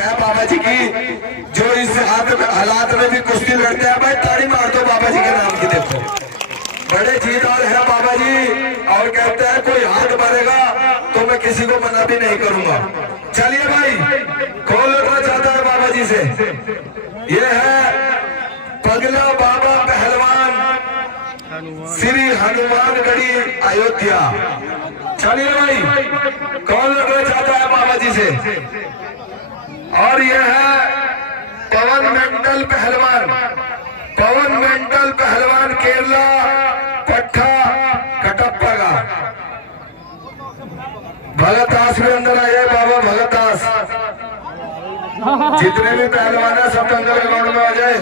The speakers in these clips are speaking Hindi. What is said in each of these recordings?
है बाबा जी की, जो इस हालात में भी कुश्ती लड़ते हैं। भाई ताड़ी मार दो बाबा जी के नाम की। देखो बड़े जीदार है बाबा जी, और कहते हैं कोई हाथ मारेगा तो मैं किसी को मना भी नहीं करूंगा। चलिए भाई, कौन लड़ना चाहता है बाबा जी से? ये है पगला बाबा पहलवान श्री हनुमानगढ़ी अयोध्या। चलिए भाई, कौन लड़ना चाहता है बाबा जी से? और यह है पवन मेंटल पहलवान, पवन मेंटल पहलवान केरला पट्टा कटप्पा का। भगत दास भी अंदर आए, बाबा भगत दास। जितने भी पहलवान है सब अंदर ग्राउंड में आ जाए।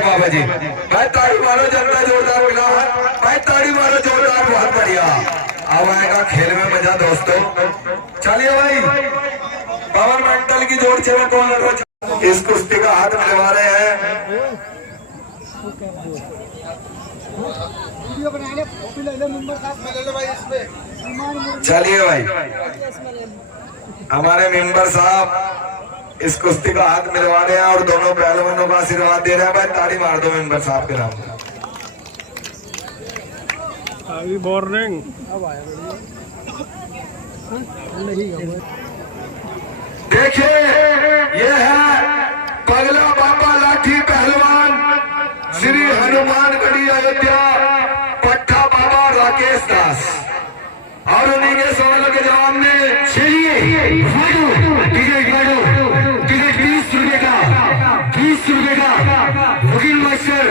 बाबा जी भाई ताड़ी मारो, जनता जोरदार मिला है भाई, ताड़ी मारो जोरदार, बहुत बढ़िया। अब आएगा खेल में मजा दोस्तों। चलिए भाई, पवन मेंटल की जोड़ से कौन लड़ रहा? इस कुश्ती का हाथ मिलवा रहे हैं। चलिए भाई, हमारे मेंबर साहब इस कुश्ती का हाथ मिलवा रहे हैं और दोनों पहलवानों का आशीर्वाद दे रहे हैं। भाई ताड़ी मार दो मेंबर साहब के नाम। अभी मॉर्निंग देखिए, ये है पगला बाबा लाठी पहलवान श्री हनुमानगढ़ी अयोध्या पट्टा बाबा राकेश दास। और उन्हीं के सवालों के जवाब में चलिए टिकट 20 रुपए का, 20 रुपए का। वकील मास्टर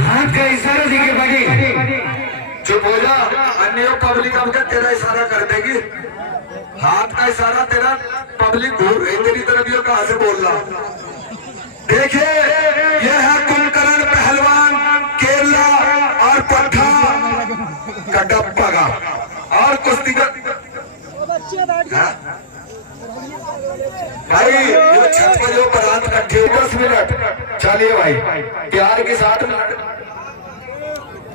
हाथ का इशारा दिखे बाकी चुप हो जा, अन्य पब्लिक अब तेरा इशारा कर देगी। हाथ का इशारा तेरा पब्लिक घूर रही तेरी तरफ, ये कहां से बोल रहा? देखिए, यह है कुंभकर्ण पहलवान केरला और पट्टा कटप्पा का। और कुश्ती का भाई जो छत पर जो बारात इकट्ठी 10 मिनट। चलिए भाई, प्यार के साथ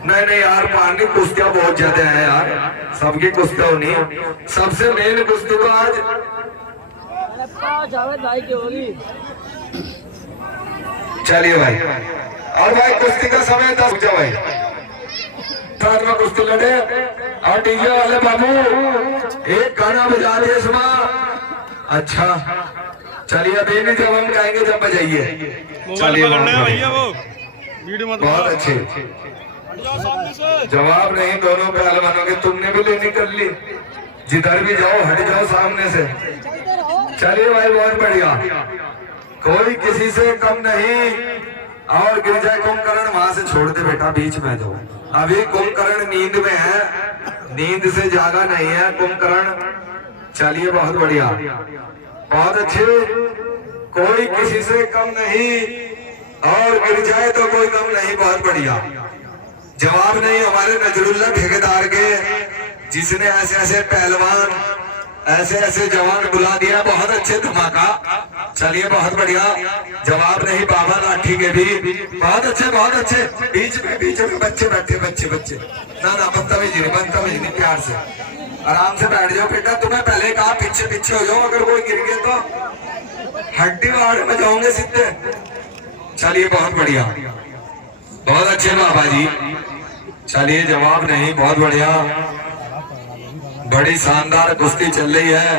नहीं यार, पानी कुश्तियां बहुत ज्यादा है यार, सबकी कुश्तियां होनी। सबसे मेन कुश्ती तो आज भाई की होगी। चलिए भाई, और भाई कुश्ती का समय 10 बजे भाई साथ में कुश्ती लड़े। और डीजे वाले बाबू एक गाना बजा दे इसमें। अच्छा चलिए, अभी नहीं, जब हम कहेंगे जब बजाइए। चलिए बहुत अच्छे जवाब नहीं दोनों पहलवानों के। तुमने भी लेनी कर ली, जिधर भी जाओ हट जाओ सामने से। चलिए भाई, बहुत बढ़िया, कोई किसी से कम नहीं। और गिर जाए कुंभकर्ण वहां से छोड़ दे बेटा, बीच में जाओ। अभी कुंभकर्ण नींद में है, नींद से जागा नहीं है कुंभकर्ण। चलिए बहुत बढ़िया, बहुत अच्छे, कोई किसी से कम नहीं। और गिर जाए तो कोई कम नहीं, बहुत बढ़िया। जवाब नहीं हमारे नजरुल्ला ठेकेदार के, जिसने ऐसे ऐसे पहलवान ऐसे ऐसे जवान बुला दिया। बहुत अच्छे धमाका। चलिए बहुत बढ़िया, जवाब नहीं बाबा लाठी के भी। बहुत अच्छे, बहुत अच्छे। बीच में बच्चे बैठे, बच्चे ना बदतमीजी नहीं, प्यार से आराम से बैठ जाओ बेटा। तुम्हें पहले कहा पीछे हो जाओ, अगर कोई गिर गए तो हड्डी वाड़ में जाओगे सीधे। चलिए बहुत बढ़िया, बहुत अच्छे बाबा जी। चलिए जवाब नहीं, बहुत बढ़िया, बड़ी शानदार कुश्ती चल रही है।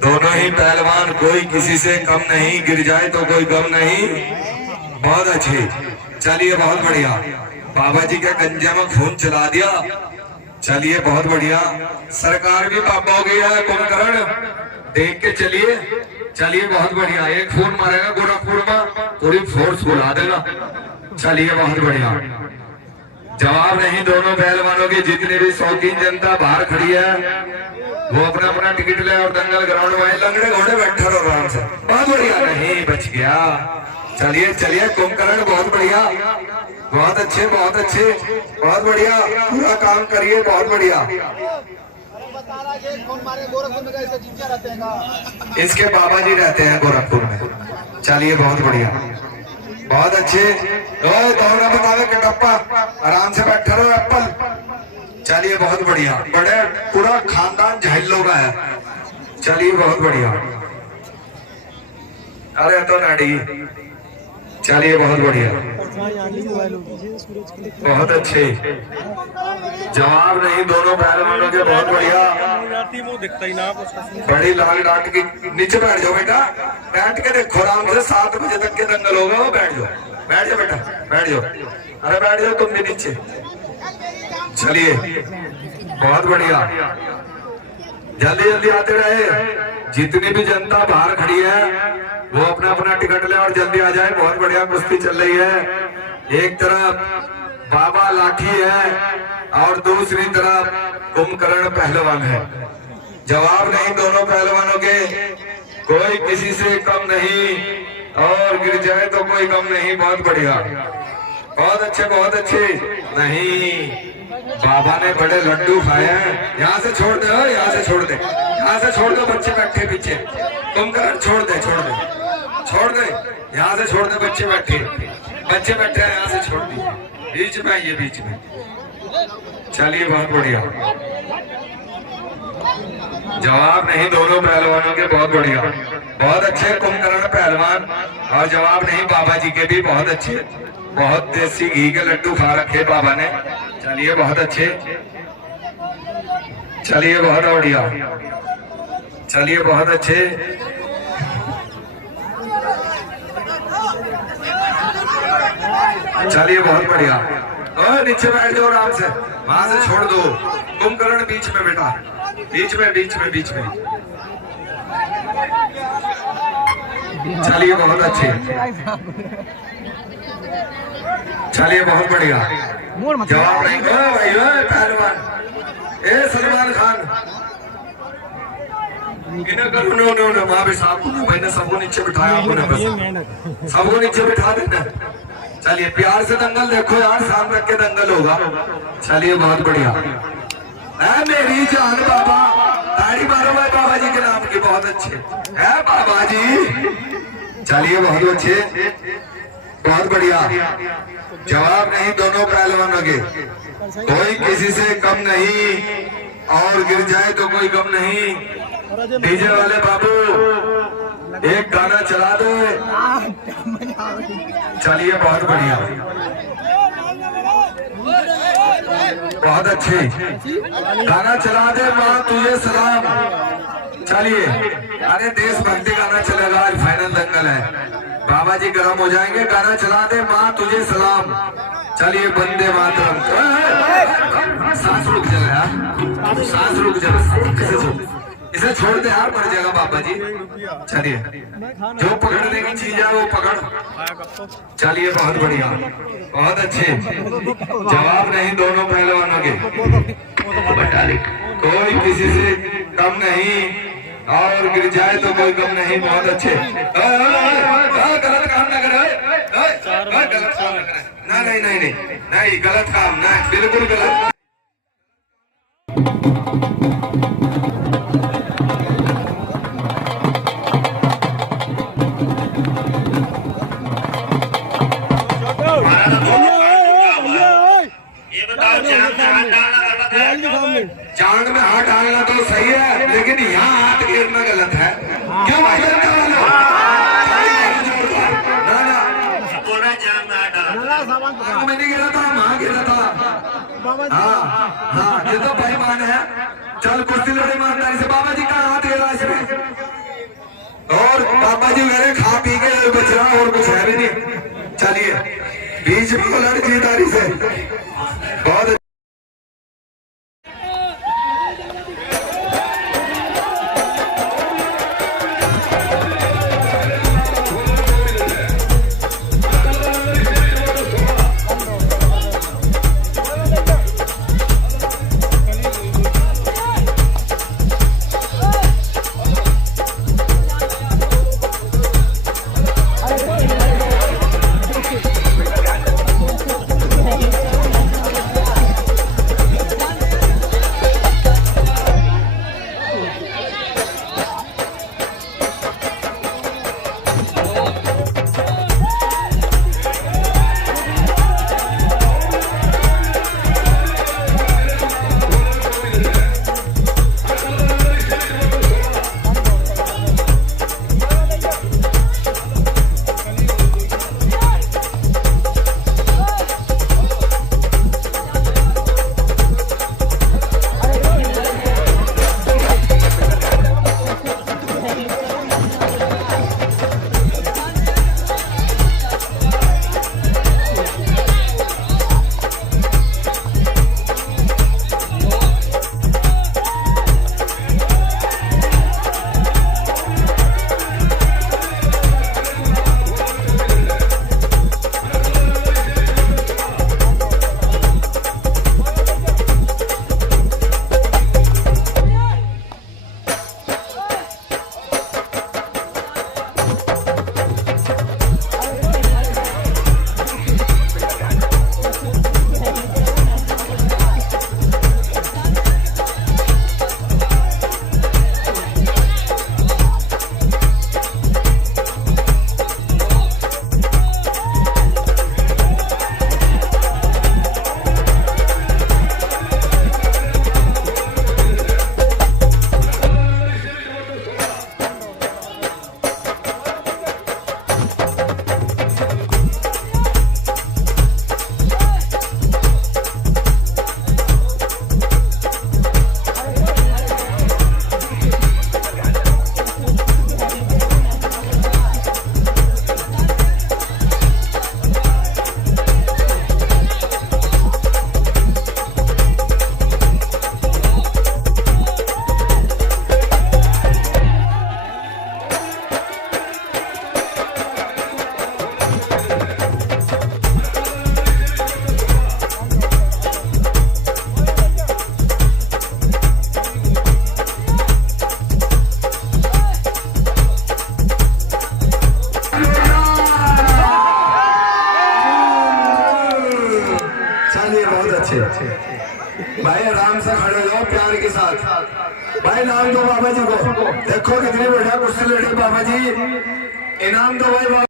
दोनों ही पहलवान, कोई किसी से कम नहीं। गिर जाए तो कोई गम नहीं, बहुत अच्छी। चलिए बहुत बढ़िया, बाबा जी के गंजे में खून चला दिया। चलिए बहुत बढ़िया, सरकार भी बाबा हो गई है कुंभकर्ण, देख के चलिए। चलिए बहुत बढ़िया, एक खून मारेगा गोरखपुर में, पूरी फोर्स बुला देगा। चलिए बहुत बढ़िया, जवाब नहीं दोनों पहलवानों की। जितनी भी शौकीन जनता बाहर खड़ी है वो अपना अपना टिकट ले और दंगल ग्राउंड में लंगड़े घोड़े बैठे रहो आराम से। बहुत बढ़िया, नहीं बच गया। चलिए कुंभकर्ण बहुत बढ़िया, बहुत अच्छे, बहुत अच्छे, बहुत बढ़िया, पूरा काम करिए, बहुत बढ़िया। इसके बाबा जी रहते हैं गोरखपुर में। चलिए बहुत बढ़िया, बहुत अच्छे। दोनों बतावे कटप्पा, आराम से बैठे रहो। एप्पल चलिए बहुत बढ़िया, बड़े पूरा खानदान झल्लो का है। चलिए बहुत बढ़िया। अरे तो नाडी, चलिए बहुत बढ़िया, बहुत अच्छे जवाब नहीं दोनों पहलवानों के, बहुत बढ़िया। बड़ी लाल डांट की नीचे बैठ जाओ बेटा, बैठ के देखो आराम से। 7 बजे तक के दंगल होगा, वो बैठ जाओ, बैठ जाओ बेटा, बैठ जाओ। अरे बैठ जाओ तुम भी नीचे। चलिए बहुत बढ़िया, जल्दी जल्दी आते रहे। जितनी भी जनता बाहर खड़ी है वो अपना अपना टिकट ले और जल्दी आ जाए। बहुत बढ़िया कुश्ती चल रही है। एक तरफ बाबा लाठी है और दूसरी तरफ कुंभकर्ण पहलवान है। जवाब नहीं दोनों पहलवानों के, कोई किसी से कम नहीं, और गिर जाए तो कोई कम नहीं। बहुत बढ़िया, बहुत अच्छे, बहुत अच्छे। नहीं, बाबा ने बड़े लड्डू खाए हैं। यहाँ से छोड़ दे, यहाँ से छोड़ दे, यहाँ से छोड़ दो। बच्चे बैठे पीछे, कुंभकर्ण छोड़ दे, छोड़ दे, छोड़ दे, यहाँ से छोड़ दे। बच्चे बैठे, बच्चे बैठे हैं, यहाँ से छोड़ दीजिए। बीच में आइए, बीच में। चलिए बहुत बढ़िया, जवाब नहीं दोनों पहलवानों के, बहुत बढ़िया, बहुत अच्छे कुंभकर्ण पहलवान। और जवाब नहीं बाबा जी के भी, बहुत अच्छे, बहुत देसी घी के लड्डू खा रखे बाबा ने। चलिए बहुत अच्छे, चलिए बहुत बढ़िया, चलिए बहुत अच्छे। चलिए बहुत बढ़िया। और नीचे बैठ जाओ आराम से, वहां से छोड़ दो। कुंभकर्ण बीच में बेटा, बीच में, बीच में, बीच में। चलिए बहुत अच्छे, चलिए बहुत बढ़िया। जवाब नहीं भाई पहलवान, ए सलमान खान, इन्हें करो। नो नो नो, वहां भी साहब मैंने सबको नीचे बिठाया, बस सबको नीचे बिठा देना। चलिए प्यार से दंगल देखो यार, शाम तक के दंगल होगा। चलिए बहुत बढ़िया। मेरी जान बाबा, ताड़ी मारो भाई बाबा जी के नाम की, बहुत अच्छे है बाबा जी। चलिए बहुत अच्छे, बहुत बढ़िया। जवाब नहीं दोनों पहलवानों के, कोई किसी से कम नहीं, और गिर जाए तो कोई कम नहीं। डीजे वाले बाबू एक गाना चला दो। चलिए बहुत बढ़िया, बहुत अच्छे, गाना चला दे माँ तुझे सलाम। चलिए, अरे देशभक्ति गाना चलेगा, आज फाइनल दंगल है। बाबा जी गर्म हो जाएंगे, गाना चला दे माँ तुझे सलाम। चलिए वंदे मातरम। सांस रुक जाए, सांस रुक जाए, इसे छोड़ दे यार, मर जाएगा बाबा जी। चलिए, जो पकड़ने की चीज है वो पकड़। चलिए बहुत बढ़िया, बहुत अच्छे। जवाब नहीं दोनों पहलवानों के, कोई किसी से कम नहीं, और गिर जाए तो कोई कम नहीं। बहुत अच्छे, गलत काम ना करे, गलत काम ना करे। नहीं नहीं नहीं नहीं, गलत काम ना, बिल्कुल गलत। जान में हाथ डालना तो सही है, लेकिन यहाँ हाथ गिरना गलत है। क्यों भाई? मैं नहीं गिरा था, वहाँ गिरा था। हाँ हाँ, ये तो भाई मान है। चल कुश्ती लड़े ईमानदारी से। बाबा जी का हाथ गिरा इसमें, और बाबा जी वगैरह खा पी के बच रहा, और कुछ है भी नहीं। चलिए बीच में लड़ जीदारी से, बहुत चलिए बहुत अच्छे भाई, आराम से खड़े हो जाओ प्यार के साथ। भाई नाम दो बाबा जी को, देखो कितनी बढ़िया कुश्ती लड़ी बाबा जी, इनाम दो भाई।